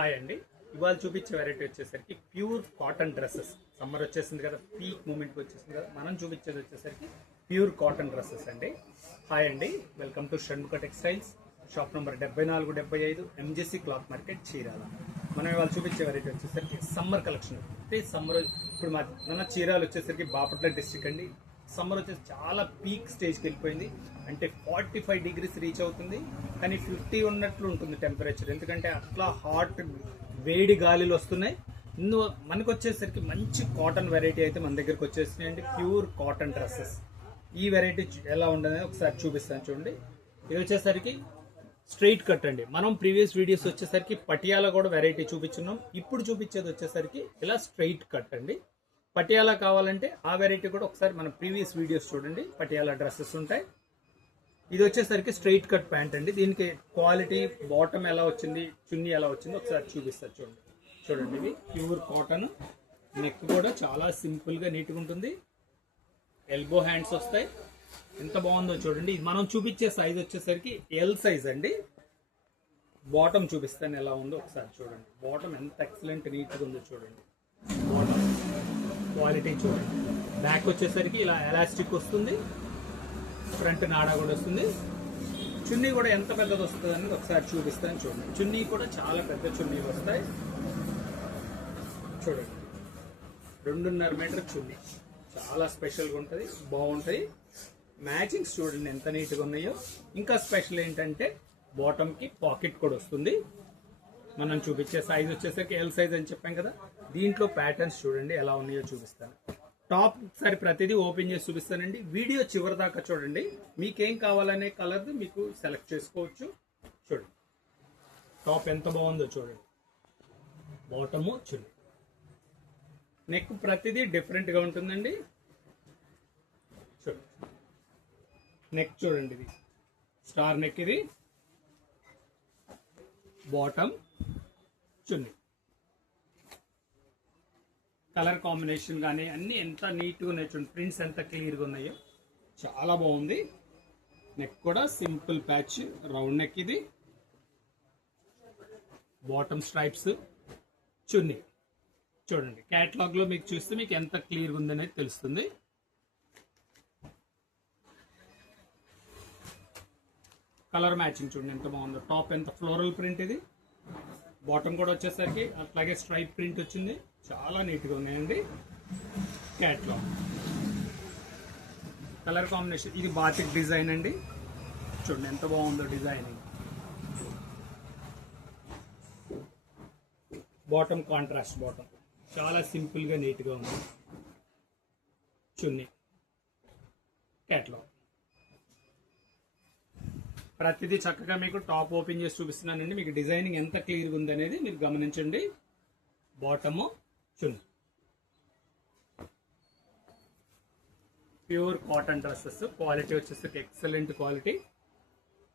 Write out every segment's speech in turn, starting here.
Hi అండి. ఇవాళ చూపించే వెరైటీ వచ్చేసరికి ప్యూర్ కాటన్ డ్రెస్సెస్. సమ్మర్ వచ్చేసింది కదా, పీక్ మూమెంట్ వచ్చేసింది కదా, మనం చూపించేది వచ్చేసరికి ప్యూర్ కాటన్ డ్రెస్సెస్ అండి. హాయ్ అండి, welcome to Shanmukha textiles, shop number 7475, MJC cloth market, Chirala. మనం ఇవాళ చూపించే వెరైటీ వచ్చేసరికి సమ్మర్ కలెక్షన్. అంటే సమ్మర్ ఇప్పుడు మన చీరాలు వచ్చేసరికి బాపట్ల డిస్ట్రిక్ట్ అండి. సమ్మర్ వచ్చేసి చాలా పీక్ స్టేజ్కి వెళ్ళిపోయింది. అంటే 45 డిగ్రీస్ రీచ్ అవుతుంది, కానీ 50 ఉన్నట్లు ఉంటుంది టెంపరేచర్. ఎందుకంటే అట్లా హాట్ వేడి గాలిలు వస్తున్నాయి. మనకు వచ్చేసరికి మంచి కాటన్ వెరైటీ అయితే మన దగ్గరకు వచ్చేసినాయండి, ప్యూర్ కాటన్ డ్రెస్సెస్. ఈ వెరైటీ ఎలా ఉండదని ఒకసారి చూపిస్తాను చూడండి. ఇది వచ్చేసరికి స్ట్రైట్ కట్ అండి. మనం ప్రీవియస్ వీడియోస్ వచ్చేసరికి పటియాలా కూడా వెరైటీ చూపించున్నాం. ఇప్పుడు చూపించేది వచ్చేసరికి ఇలా స్ట్రైట్ కట్ అండి. పటియాలా కావాలంటే ఆ వెరైటీ కూడా ఒకసారి మన ప్రీవియస్ వీడియోస్ చూడండి, పటియాలా డ్రెస్సెస్ ఉంటాయి. ఇది వచ్చేసరికి స్ట్రైట్ కట్ ప్యాంట్ అండి. దీనికి క్వాలిటీ, బాటమ్ ఎలా వచ్చింది, చున్నీ ఎలా వచ్చింది ఒకసారి చూపిస్తారు చూడండి. చూడండి, ఇది ప్యూర్ కాటన్. నెక్ కూడా చాలా సింపుల్గా నీట్గా ఉంటుంది. ఎల్బో హ్యాండ్స్ వస్తాయి. ఎంత బాగుందో చూడండి. ఇది మనం చూపించే సైజ్ వచ్చేసరికి ఎల్ సైజ్ అండి. బాటమ్ చూపిస్తాను ఎలా ఉందో ఒకసారి చూడండి. బాటమ్ ఎంత ఎక్సలెంట్ నీట్గా ఉందో చూడండి. బాటమ్ క్వాలిటీ చూడండి. బ్యాక్ వచ్చేసరికి ఇలా ఎలాస్టిక్ వస్తుంది, ఫ్రంట్ నాడా కూడా వస్తుంది. చున్నీ కూడా ఎంత పెద్దది వస్తుంది అనేది ఒకసారి చూపిస్తాను చూడండి. చున్నీ కూడా చాలా పెద్ద చున్నీలు వస్తాయి చూడండి. 2.5 మీటర్ చున్నీ, చాలా స్పెషల్గా ఉంటుంది, బాగుంటాయి. మ్యాచింగ్స్ చూడండి ఎంత నీట్గా ఉన్నాయో. ఇంకా స్పెషల్ ఏంటంటే బాటమ్కి పాకెట్ కూడా వస్తుంది. మనం చూపించే సైజ్ వచ్చేసరికి ఎల్ సైజ్ అని చెప్పాం కదా. దీంట్లో ప్యాటర్న్స్ చూడండి ఎలా ఉన్నాయో చూపిస్తాను. టాప్ ఒకసారి ప్రతిదీ ఓపెన్ చేసి చూపిస్తానండి. వీడియో చివరి దాకా చూడండి. మీకేం కావాలనే కలర్ మీకు సెలెక్ట్ చేసుకోవచ్చు. చూడండి టాప్ ఎంత బాగుందో చూడండి. బాటము, చున్నీ, నెక్ ప్రతిదీ డిఫరెంట్గా ఉంటుందండి. చూడండి నెక్ చూడండి, ఇది స్టార్ నెక్, ఇది బాటమ్, చున్నీ. కలర్ కాంబినేషన్ కానీ అన్ని ఎంత నీట్గా ఉన్నాయి చూడండి. ప్రింట్స్ ఎంత క్లియర్గా ఉన్నాయో, చాలా బాగుంది. నెక్ కూడా సింపుల్ ప్యాచ్ రౌండ్ నెక్, ఇది బాటమ్ స్ట్రైప్స్, చున్నీ. చూడండి క్యాటలాగ్ లో మీకు చూస్తే మీకు ఎంత క్లియర్గా ఉందనేది తెలుస్తుంది. కలర్ మ్యాచింగ్ చూడండి ఎంత బాగుందో. టాప్ ఎంత ఫ్లోరల్ ప్రింట్, ఇది బాటమ్ కూడా వచ్చేసరికి అట్లాగే స్ట్రైప్ ప్రింట్ వచ్చింది. చాలా నీట్గా ఉన్నాయండి. క్యాట్లాగ్ కలర్ కాంబినేషన్, ఇది బాతిక్ డిజైన్ అండి. చూడండి ఎంత బాగుందో డిజైనింగ్. బాటమ్ కాంట్రాస్ట్ బాటమ్, చాలా సింపుల్గా నీట్గా ఉంది. చున్నీ, క్యాట్లాగ్ ప్రతిదీ చక్కగా మీకు టాప్ ఓపెన్ చేసి చూపిస్తున్నానండి. మీకు డిజైనింగ్ ఎంత క్లియర్గా ఉంది అనేది మీరు గమనించండి. బాటము, చున్నీ, ప్యూర్ కాటన్ డ్రెస్సెస్. క్వాలిటీ వచ్చేసరికి ఎక్సలెంట్ క్వాలిటీ.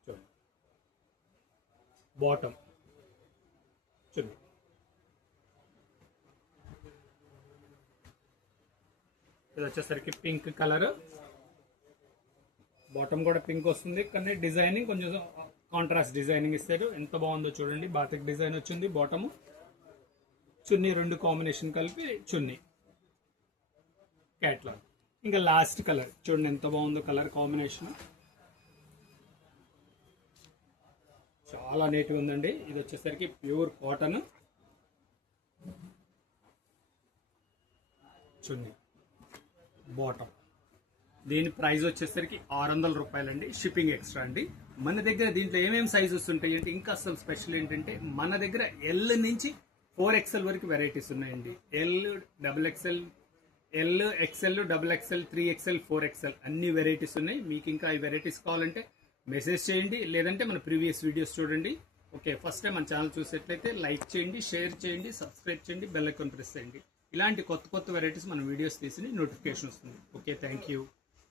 చూడండి బాటమ్, చున్నీ. ఇది వచ్చేసరికి పింక్ కలర్. బాటమ్ కూడా పింక్ వస్తుంది, కానీ డిజైనింగ్ కొంచెం కాంట్రాస్ట్ డిజైనింగ్ ఇస్తారు. ఎంత బాగుందో చూడండి. బాతిక్ డిజైన్ వచ్చింది. బాటము, చున్నీ రెండు కాంబినేషన్ కలిపి చున్నీ, క్యాట్లాగ్. ఇంకా లాస్ట్ కలర్ చూడండి ఎంత బాగుందో. కలర్ కాంబినేషన్ చాలా నీట్గా ఉందండి. ఇది వచ్చేసరికి ప్యూర్ కాటన్, చున్నీ, బాటమ్. దీని ప్రైస్ వచ్చేసరికి 600 రూపాయలండి. షిప్పింగ్ ఎక్స్ట్రా అండి. మన దగ్గర దీంట్లో ఏమేమి సైజెస్ ఉంటాయి అంటే ఇంకా అసలు స్పెషల్ ఏంటంటే మన దగ్గర ఎల్ నుంచి 4XL వరకు వెరైటీస్ ఉన్నాయండి. L, XXL, L, XL, XXL, 3XL, 4XL అన్ని వెరైటీస్ ఉన్నాయి. మీకు ఇంకా ఈ వెరైటీస్ కావాలంటే మెసేజ్ చేయండి, లేదంటే మన ప్రీవియస్ వీడియోస్ చూడండి. ఓకే, ఫస్ట్ టైం మన ఛానల్ చూసేట్లయితే లైక్ చేయండి, షేర్ చేయండి, సబ్స్క్రైబ్ చేయండి, బెల్ ఐకాన్ ప్రెస్ చేయండి. ఇలాంటి కొత్త వెరైటీస్ మన వీడియోస్ తీసి నోటిఫికేషన్ వస్తుంది. Okay, thank you.